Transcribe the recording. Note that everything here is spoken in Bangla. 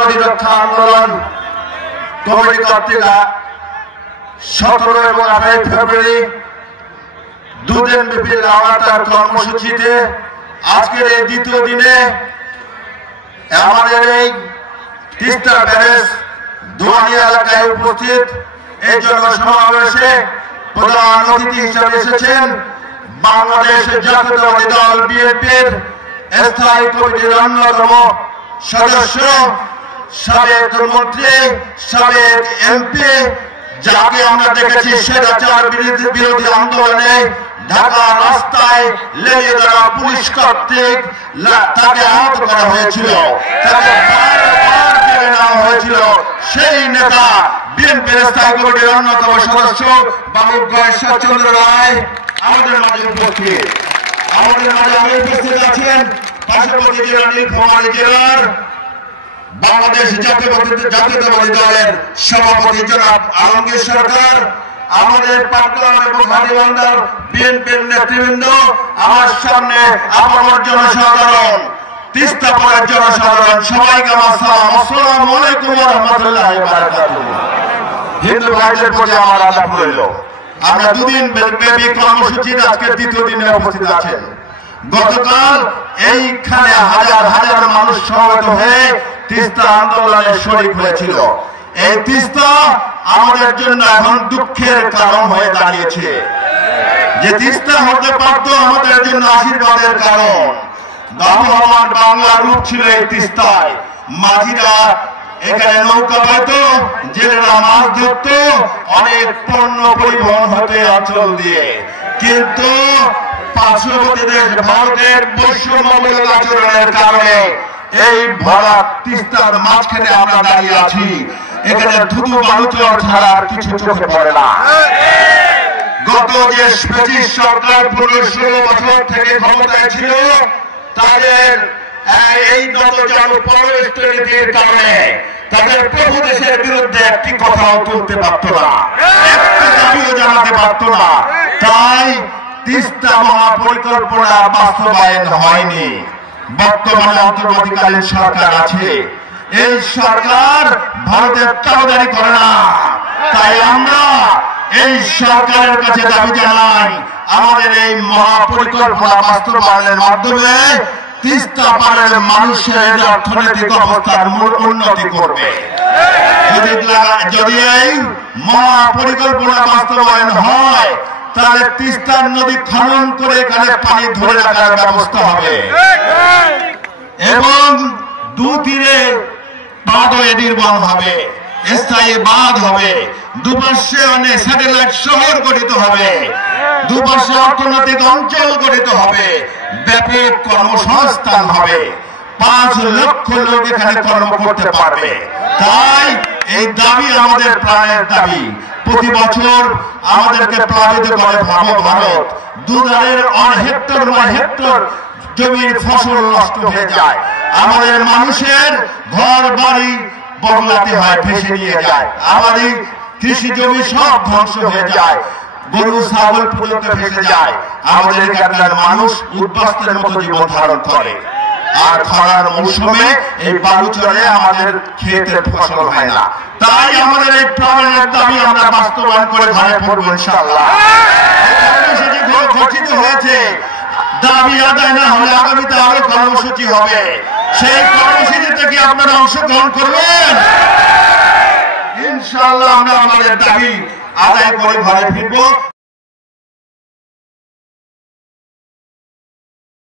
নদী রক্ষা আন্দোলন কমিটি কর্তৃক 17 এবং 18 ফেব্রুয়ারি দুদিন ব্যাপী লাগাতার কর্মসূচিতে আজকের এই দ্বিতীয় দিনে আমাদের এই তিস্তা ব্যারেজ দোয়ানিয়া এলাকায় উপস্থিত এই জনসমাবেশে প্রধান অতিথি হিসেবে এসেছেন বাংলাদেশ জাতীয়তাবাদী দল বিএনপির স্থায়ী কমিটির অন্যতম সদস্য সাবেক মন্ত্রী সাবেক এমপি যাকে আমরা দেখেছি স্বৈরাচার বিরোধী আন্দোলনে ঢাকা রাস্তায় লেগে যাওয়া পুলিশ কর্তৃক তাকে আহত করা হয়েছিল, তাকে বারবার জেলে নেওয়া হয়েছিল। সেই নেতা বিএনপির স্থায়ী কমিটির অন্যতম সদস্য বাবু ঈশ্বরচন্দ্র রায় আমাদের মাঝে উপস্থিত। আমাদের মাঝে উপস্থিত আছেন পার্শ্ববর্তী জেলা নীলফামারী জেলার বাংলাদেশ জাতীয়তাবাদী দলের সভাপতি জনাব আলমগীর সরকার, আমাদের পাটগ্রাম এবং হাজিবান্ধার বিএনপির নেতৃবৃন্দ, আমার সামনে আমার জনসাধারণ, তিস্তা পাড়ার জনসাধারণ, সবাইকে আমার সালাম, আসসালামু আলাইকুম ওয়া রাহমাতুল্লাহি ওয়া বারাকাতুহু। হিন্দু ভাইদের প্রতি আমার আদাব রইল। আমরা দুদিন ব্যাপী কর্মসূচিতে আজকের দ্বিতীয় দিনে উপস্থিত আছেন। গতকাল এইখানে হাজার হাজার মানুষ সমবেত হয়ে তিস্তা আন্দোলনে শরীক হয়েছিল। এই তিস্তা আমাদের জন্য এখন দুঃখের কারণ হয়ে দাঁড়িয়েছে। যে তিস্তা হতে পারত আমাদের জন্য আশীর্বাদের কারণ। দহমান বাংলার রূপ ছিল এই তিস্তায়। মাঝিরা এখানে নৌকা পাইত, জেলেরা মাছ ধরত, অনেক পণ্য পরিবহন হতে অঞ্চল দিয়ে। কিন্তু পার্শ্ববর্তী দেশ ভারতের বৈষম্যমূলক আচরণের কারণে এই ভরা তিস্তার মাঝখানে আমরা দাঁড়িয়ে আছি। এখানে ধুধু বালুচর ছাড়া আর কিছু চোখে পড়ে না। গত যে ব্রিটিশ সরকার 15-16 বছর থেকে ক্ষমতায় ছিল, তাদের এই নতজানু পররাষ্ট্রনীতির কারণে তাদের প্রভু দেশের বিরুদ্ধে একটি কথাও তুলতে পারত না, একটা দাবিও জানাতে পারত না। তাই তিস্তা মহাপরিকল্পনা বাস্তবায়ন হয়নি। বর্তমানে অন্তর্বর্তীকালীন সরকার আছে, এই সরকার ভারতের চাওদারি করে না। তাই আমরা এই সরকারের কাছে দাবি জানাই, আমাদের এই মহাপরিকল্পনা বাস্তবায়নের মাধ্যমে তিস্তা পাড়ের মানুষের অর্থনৈতিক অবস্থার উন্নতি করবে। যদি এই মহাপরিকল্পনা বাস্তবায়ন হয়, তাহলে তিস্তার নদী খনন করে এখানে পানি ধরে রাখার ব্যবস্থা হবে এবং দুতীরে বাঁধ নির্মাণ হবে, স্থায়ী বাঁধ হবে, দুপাশে অনেক স্যাটেলাইট শহর গঠিত হবে, দুপাশে অর্থনৈতিক অঞ্চল গঠিত হবে, ব্যাপক কর্মসংস্থান হবে, 5 লক্ষ লোক এখানে কর্ম করতে পারবে। তাই এই দাবি আমাদের প্রাণের দাবি। প্রতি বছর আমাদেরকে প্লাবিত করে ভারত। দুধারের হেক্টর জমির ফসল নষ্ট হয়ে যায়, আমাদের মানুষের ঘর বাড়ি বদলাতে হয়, ভেসে নিয়ে যায়, আমাদের কৃষি জমি সব ধ্বংস হয়ে যায়, গরু ছাগল পর্যন্ত ভেসে যায়। আমাদের এখানকার মানুষ উদ্বাস্তের মতো জীবন ধারণ করে। আর খরার মৌসুমে এই বালুচরে আমাদের ক্ষেতের ফসল হয় না। তাই আমাদের এই প্রাণের দাবি আমরা বাস্তবায়ন করে ঘরে পড়বো ইনশাআল্লাহ। গঠিত হয়েছে, দাবি আদায় না হলে আগামীতে আরো কর্মসূচি হবে। সেই কর্মসূচি থেকে আপনারা অংশগ্রহণ করবেন ইনশাআল্লাহ। আমরা আমাদের দাবি আদায় করে ঘরে ফিরবো।